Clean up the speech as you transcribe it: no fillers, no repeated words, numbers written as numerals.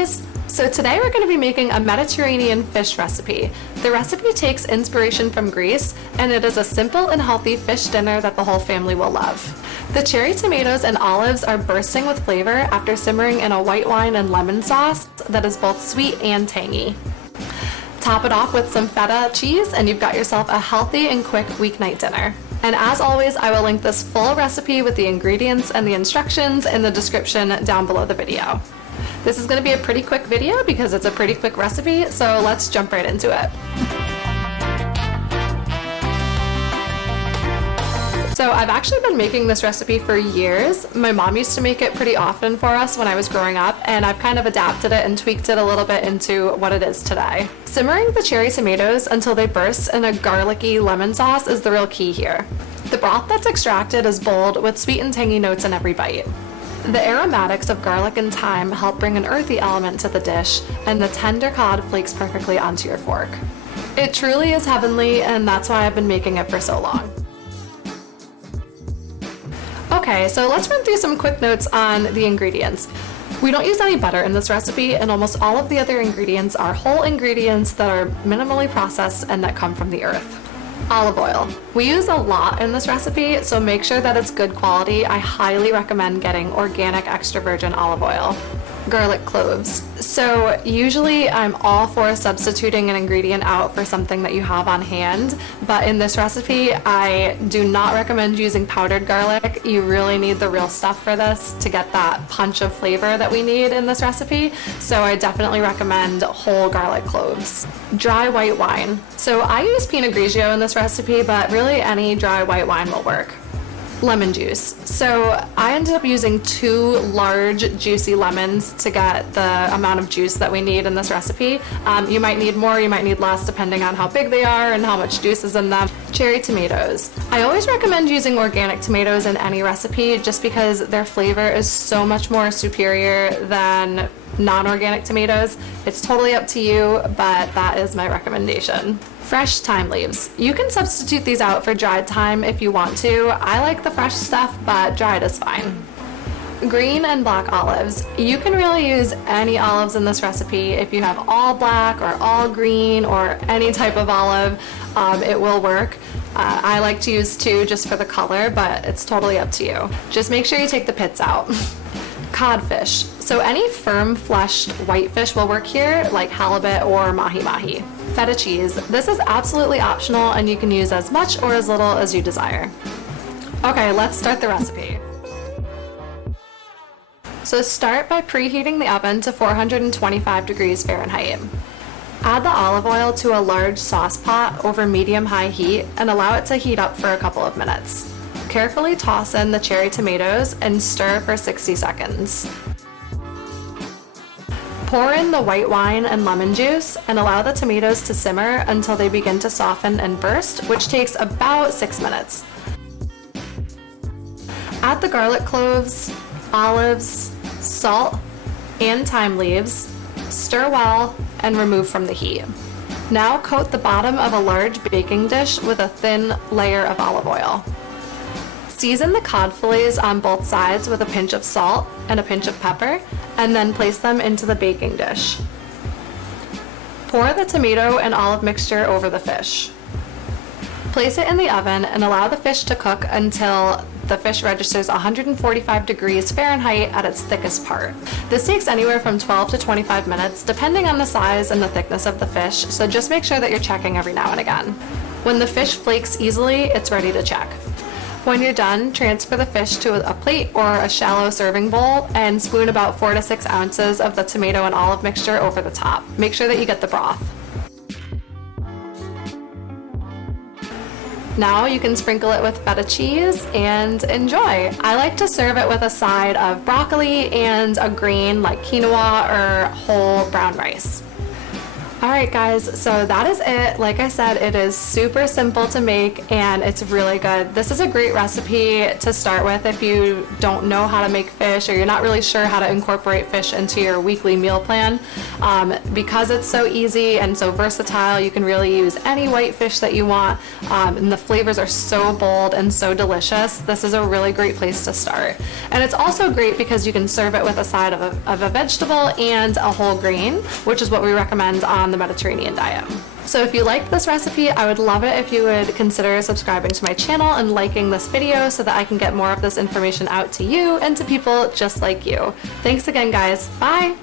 guys! So today we're going to be making a Mediterranean fish recipe. The recipe takes inspiration from Greece, and it is a simple and healthy fish dinner that the whole family will love. The cherry tomatoes and olives are bursting with flavor after simmering in a white wine and lemon sauce that is both sweet and tangy. Top it off with some feta cheese and you've got yourself a healthy and quick weeknight dinner. And as always, I will link this full recipe with the ingredients and the instructions in the description down below the video. This is going to be a pretty quick video because it's a pretty quick recipe, so let's jump right into it. So I've actually been making this recipe for years. My mom used to make it pretty often for us when I was growing up, and I've kind of adapted it and tweaked it a little bit into what it is today. Simmering the cherry tomatoes until they burst in a garlicky lemon sauce is the real key here. The broth that's extracted is bold with sweet and tangy notes in every bite. The aromatics of garlic and thyme help bring an earthy element to the dish, and the tender cod flakes perfectly onto your fork. It truly is heavenly, and that's why I've been making it for so long. Okay, so let's run through some quick notes on the ingredients. We don't use any butter in this recipe, and almost all of the other ingredients are whole ingredients that are minimally processed and that come from the earth. Olive oil. We use a lot in this recipe, so make sure that it's good quality. I highly recommend getting organic extra virgin olive oil. Garlic cloves. So usually I'm all for substituting an ingredient out for something that you have on hand, but in this recipe I do not recommend using powdered garlic. You really need the real stuff for this to get that punch of flavor that we need in this recipe, so I definitely recommend whole garlic cloves. Dry white wine. So I use Pinot Grigio in this recipe, but really any dry white wine will work. Lemon juice. So I ended up using 2 large juicy lemons to get the amount of juice that we need in this recipe. You might need more, you might need less, depending on how big they are and how much juice is in them. Cherry tomatoes. I always recommend using organic tomatoes in any recipe just because their flavor is so much more superior than non-organic tomatoes. It's totally up to you, but that is my recommendation. Fresh thyme leaves. You can substitute these out for dried thyme if you want to. I like the fresh stuff, but dried is fine. Green and black olives. You can really use any olives in this recipe. If you have all black or all green or any type of olive, it will work. I like to use 2 just for the color, but it's totally up to you. Just make sure you take the pits out. Codfish. So any firm fleshed white fish will work here, like halibut or mahi-mahi. Feta cheese. This is absolutely optional and you can use as much or as little as you desire. Okay, let's start the recipe. So start by preheating the oven to 425 degrees Fahrenheit. Add the olive oil to a large sauce pot over medium-high heat and allow it to heat up for a couple of minutes. Carefully toss in the cherry tomatoes and stir for 60 seconds. Pour in the white wine and lemon juice and allow the tomatoes to simmer until they begin to soften and burst, which takes about 6 minutes. Add the garlic cloves, olives, salt, and thyme leaves, stir well, and remove from the heat. Now coat the bottom of a large baking dish with a thin layer of olive oil. Season the cod fillets on both sides with a pinch of salt and a pinch of pepper, and then place them into the baking dish. Pour the tomato and olive mixture over the fish. Place it in the oven and allow the fish to cook until the fish registers 145 degrees Fahrenheit at its thickest part. This takes anywhere from 12 to 25 minutes depending on the size and the thickness of the fish, so just make sure that you're checking every now and again. When the fish flakes easily, it's ready to check. When you're done, transfer the fish to a plate or a shallow serving bowl and spoon about 4 to 6 ounces of the tomato and olive mixture over the top. Make sure that you get the broth. Now you can sprinkle it with feta cheese and enjoy. I like to serve it with a side of broccoli and a grain like quinoa or whole brown rice. All right, guys, so that is it. Like I said, it is super simple to make and it's really good. This is a great recipe to start with if you don't know how to make fish or you're not really sure how to incorporate fish into your weekly meal plan. Because it's so easy and so versatile, you can really use any white fish that you want, and the flavors are so bold and so delicious. This is a really great place to start. And it's also great because you can serve it with a side of a vegetable and a whole grain, which is what we recommend on the Mediterranean diet. So if you like this recipe, I would love it if you would consider subscribing to my channel and liking this video so that I can get more of this information out to you and to people just like you. Thanks again, guys. Bye!